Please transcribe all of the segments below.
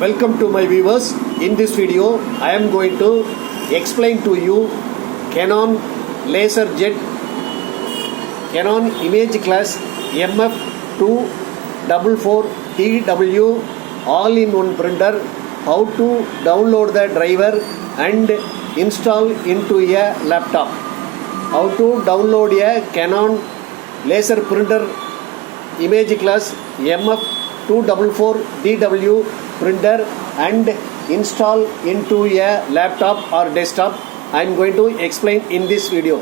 Welcome to my viewers. In this video, I am going to explain to you Canon Canon IMAGECLASS MF244DW all-in-one printer, how to download the driver and install into a laptop. How to download a Canon laser printer IMAGECLASS MF244DW printer and install into a laptop or desktop. I am going to explain in this video.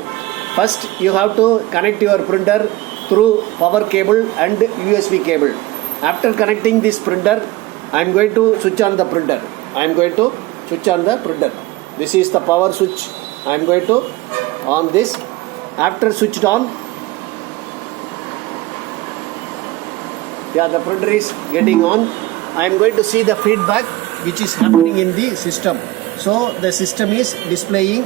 First, you have to connect your printer through power cable and USB cable. After connecting this printer, I am going to switch on the printer. This is the power switch. I am going to on this. After switched on, the printer is getting on. I am going to see the feedback which is happening in the system. So the system is displaying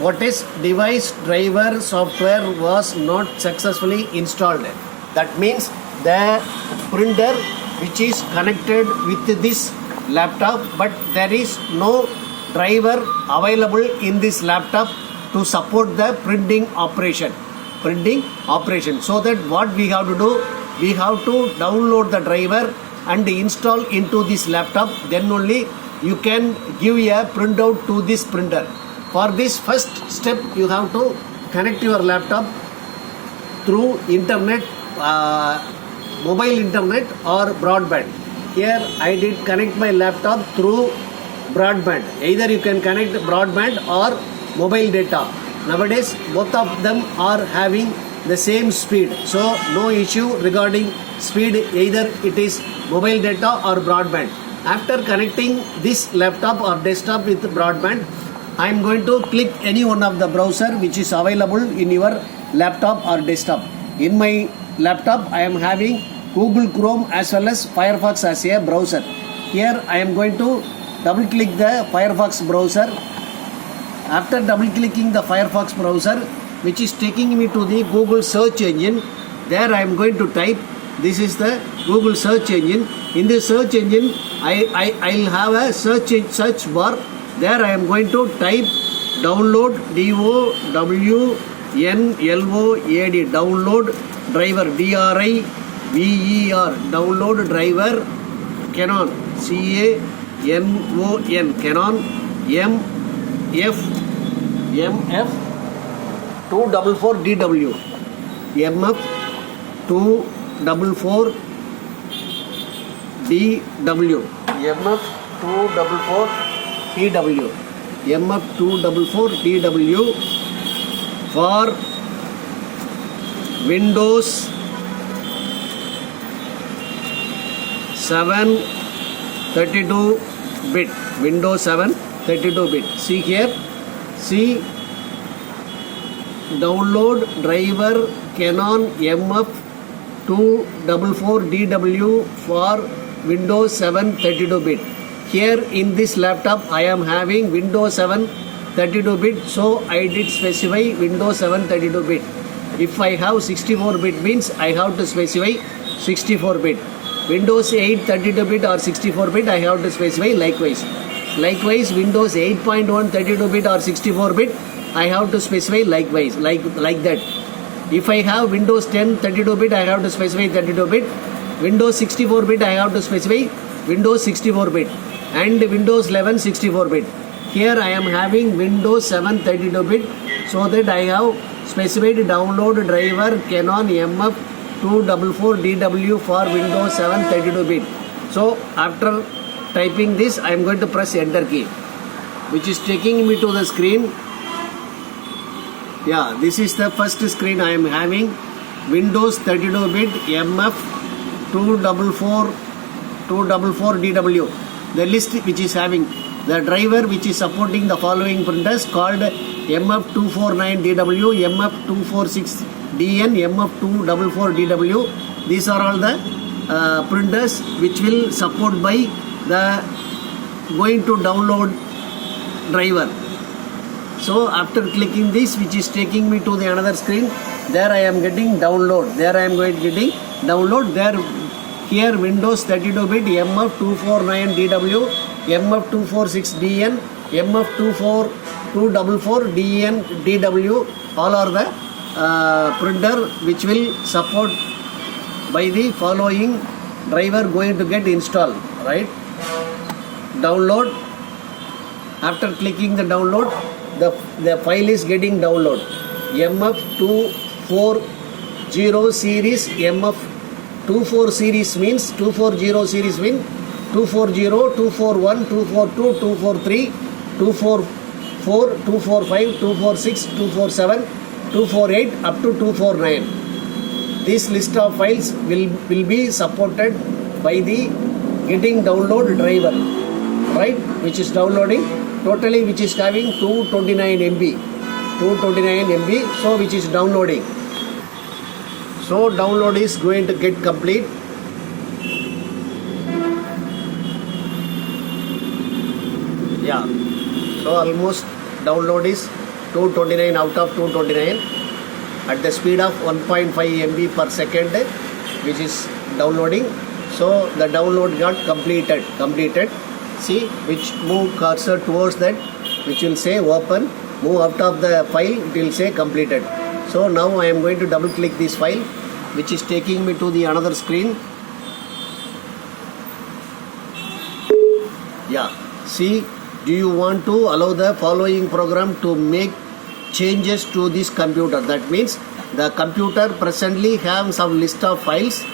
what is device driver software was not successfully installed. That means the printer which is connected with this laptop, but there is no driver available in this laptop to support the printing operation. So that what we have to do, we have to download the driver and install into this laptop. Then only you can give a printout to this printer. For this first step, you have to connect your laptop through internet, mobile internet or broadband. Here I did connect my laptop through broadband. Either you can connect broadband or mobile data. Nowadays both of them are having the same speed, so no issue regarding speed, either it is mobile data or broadband. After connecting this laptop or desktop with broadband, I am going to click any one of the browser which is available in your laptop or desktop. In my laptop, I am having Google Chrome as well as Firefox as a browser. Here I am going to double click the Firefox browser. After double clicking the Firefox browser, which is taking me to the Google search engine, there I am going to type. This is the Google search engine. In the search engine, I'll have a search bar. There I am going to type download, DOWNLOAD, download driver, DRIVER, download driver, Canon, CANON, Canon, MF244DW, MF244DW for Windows 7 32-bit. Windows 7 32-bit. See here. See, download driver Canon MF244DW for Windows 7 32-bit. Here in this laptop I am having Windows 7 32-bit, so I did specify Windows 7 32-bit. If I have 64-bit means I have to specify 64-bit. Windows 8 32-bit or 64-bit I have to specify likewise. Likewise, Windows 8.1 32-bit or 64-bit I have to specify likewise, like that. If I have Windows 10 32-bit I have to specify 32-bit. Windows 64-bit I have to specify Windows 64-bit and Windows 11 64-bit. Here I am having Windows 7 32-bit, so that I have specified download driver Canon MF244DW for Windows 7 32-bit. So after typing this, I am going to press enter key, which is taking me to the screen. This is the first screen I am having. Windows 32-bit MF244DW. The list which is having the driver which is supporting the following printers called MF249DW, MF246DN, MF244DW. These are all the printers which will support by the going to download driver. So after clicking this, which is taking me to the another screen, there I am getting download. There here Windows 32-bit, MF249DW, MF246DN, MF244DW, all are the printer which will support by the following driver going to get installed, right? Download. After clicking the download, the file is getting download. MF240 series, MF24 series means 240 series means 240, 241, 242, 243, 244, 245, 246, 247, 248 up to 249. This list of files will be supported by the getting download driver, right? Which is downloading totally, which is having 229 MB, so which is downloading. So download is going to get complete. Yeah, so almost download is 229 out of 229 at the speed of 1.5 MB per second, which is downloading. So the download got completed. See, which move cursor towards that, which will say open. Move out of the file, it will say completed. So now I am going to double click this file, which is taking me to the another screen. Yeah, see, do you want to allow the following program to make changes to this computer? That means the computer presently have some list of files,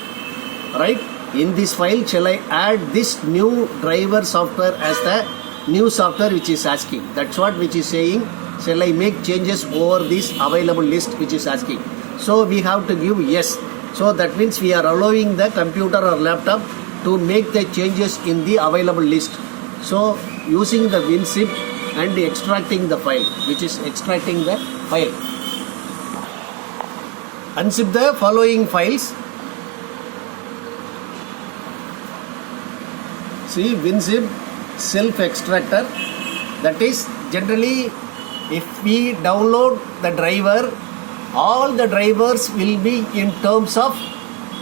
right? In this file, shall I add this new driver software as the new software which is asking? That's what which is saying. Shall I make changes over this available list which is asking? So we have to give yes. So that means we are allowing the computer or laptop to make the changes in the available list. So using the WinZip and extracting the file, which is extracting the file. Unzip the following files. See, WinZip self extractor, that is generally if we download the driver, all the drivers will be in terms of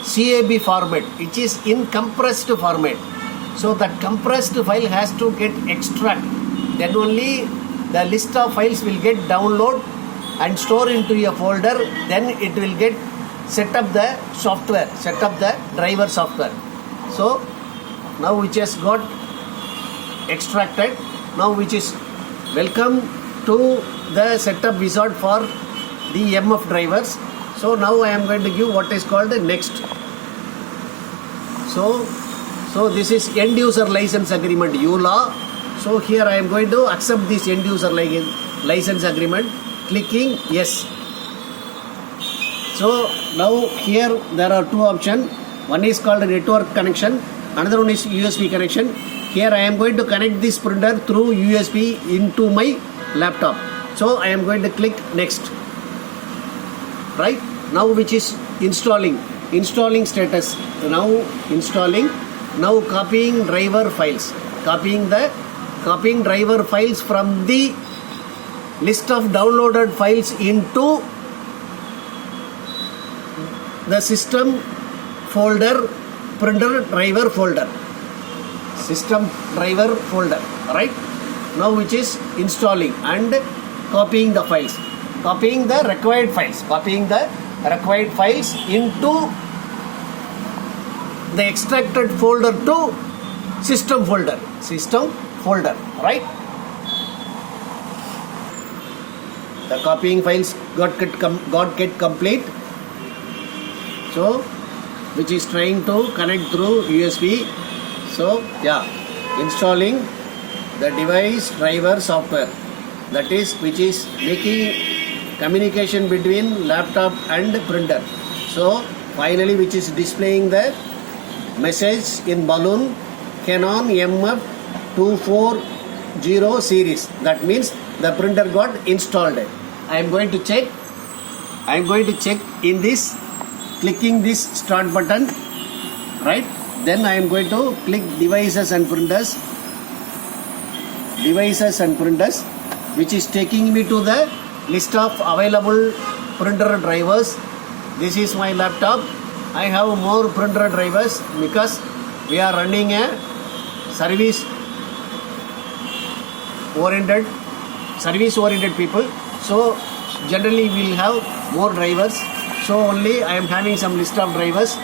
CAB format, which is in compressed format. So that compressed file has to get extract. Then only the list of files will get download and store into a folder. Then it will get set up the software, set up the driver software. So now which has got extracted, now which is welcome to the setup wizard for the MF drivers. So now I am going to give what is called the next. So this is end user license agreement, EULA. So here I am going to accept this end user license agreement, clicking yes. So now here there are two options. One is called network connection, another one is USB connection. Here I am going to connect this printer through USB into my laptop. So I am going to click next. Right now, which is installing status. Now installing. Now copying driver files. Copying driver files from the list of downloaded files into the system folder, printer driver folder. System driver folder, right? Now which is installing and copying the files, copying the required files into the extracted folder to system folder, right? The copying files got get complete. So which is trying to connect through USB. So yeah, installing the device driver software, that is which is making communication between laptop and printer. So finally which is displaying the message in balloon, Canon MF240 series. That means the printer got installed. I am going to check in this, clicking this start button, right? Then I am going to click devices and printers, which is taking me to the list of available printer drivers. This is my laptop. I have more printer drivers because we are running a service oriented people. So generally we will have more drivers. So only I am having some list of drivers.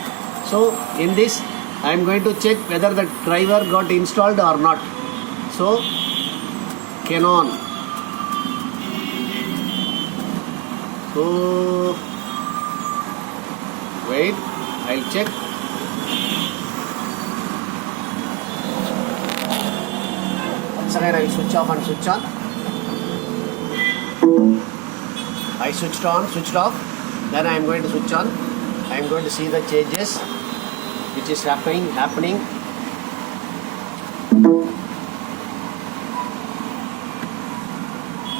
So in this I am going to check whether the driver got installed or not. So Canon. So wait, I'll check. Once again I'll switch off and switch on. I switched on, switched off. Then I am going to switch on. I am going to see the changes which is happening.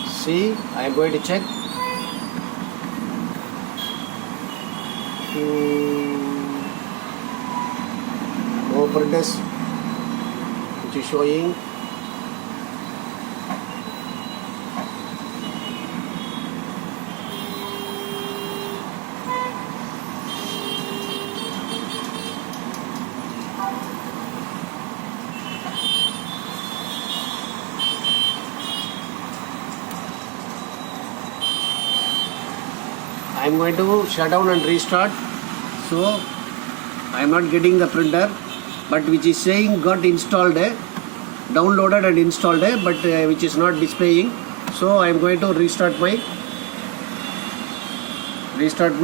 See, I am going to check. No printers which is showing. I am going to shut down and restart. So I am not getting the printer, but which is saying got installed, downloaded and installed, but which is not displaying. So I am going to restart my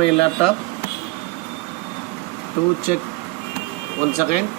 laptop to check once again.